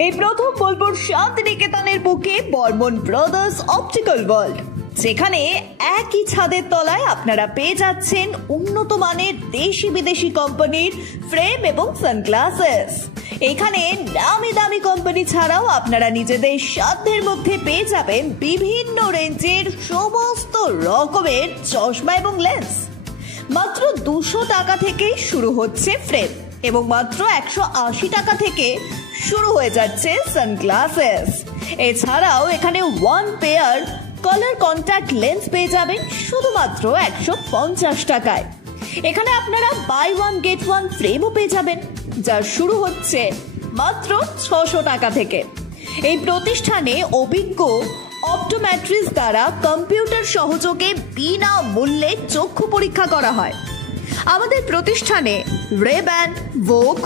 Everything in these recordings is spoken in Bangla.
এই প্রথম বোলপুর শান্তিনিকেতনের বুকে বর্মন ব্রাদার্স অপটিক্যাল ওয়ার্ল্ড, যেখানে একই ছাদের তলায় আপনারা পেয়ে যাচ্ছেন উন্নত মানের দেশি বিদেশি কোম্পানির ফ্রেম এবং সানগ্লাসেস। এখানে নামি দামি কোম্পানি ছাড়াও আপনারা নিজেদের সাধ্যের মধ্যে পেয়ে যাবেন বিভিন্ন রেঞ্জের সমস্ত রকমের চশমা এবং লেন্স। মাত্র 200 টাকা থেকে শুরু হচ্ছে ফ্রেম এবং মাত্র 180 টাকা থেকে শুরু হয়ে যাচ্ছে সানগ্লাসেস। এছাড়াও এখানে 1 পেয়ার কালার কন্ট্যাক্ট লেন্স পেয়ে যাবেন শুধুমাত্র 150 টাকায়। এখানে আপনারা বাই 1 গেট 1 ফ্রেমও পেয়ে যাবেন, যা শুরু হচ্ছে মাত্র 600 টাকা থেকে। এই প্রতিষ্ঠানে অভিজ্ঞ অপটোমেট্রিস্ট দ্বারা কম্পিউটার সহযোগে বিনা মূল্যে চক্ষু পরীক্ষা করা হয়। আমাদের প্রতিষ্ঠানে Ray-Ban, Vogue,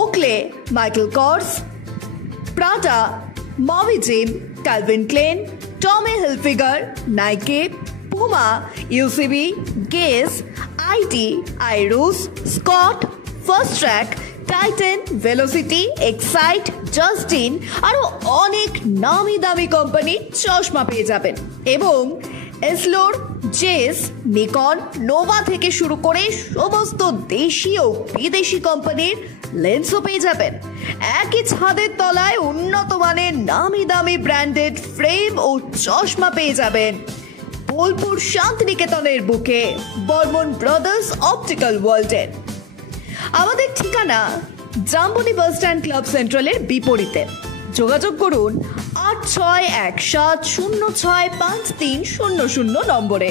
Oakley, Michael Kors, Prada, মমি জিম, Calvin Klein, Tommy Hilfiger, Nike, Puma, UCB, Guess, IT, আইরুস, Scott, Fastrack, Titan, Velocity, Excite, Justin আরো অনেক নামি দামি কোম্পানির চশমা পেয়ে যাবেন এবং এসলোর, জেস, নিকন, নোভা থেকে শুরু করে সমস্ত দেশি ও বিদেশি কোম্পানির লেন্সও পেয়ে যাবেন। একই ছাদের তলায় উন্নত মানের নামি দামি ব্র্যান্ডেড ফ্রেম ও চশমা পেয়ে যাবেন বোলপুর শান্তিনিকেতনের বুকে বর্মন ব্রাদার্স অপটিক্যাল ওয়ার্ল্ডের। আমাদের ঠিকানা জাম্বনি বাস স্ট্যান্ড ক্লাব সেন্ট্রালের বিপরীতে। যোগাযোগ করুন 8617065300 নম্বরে।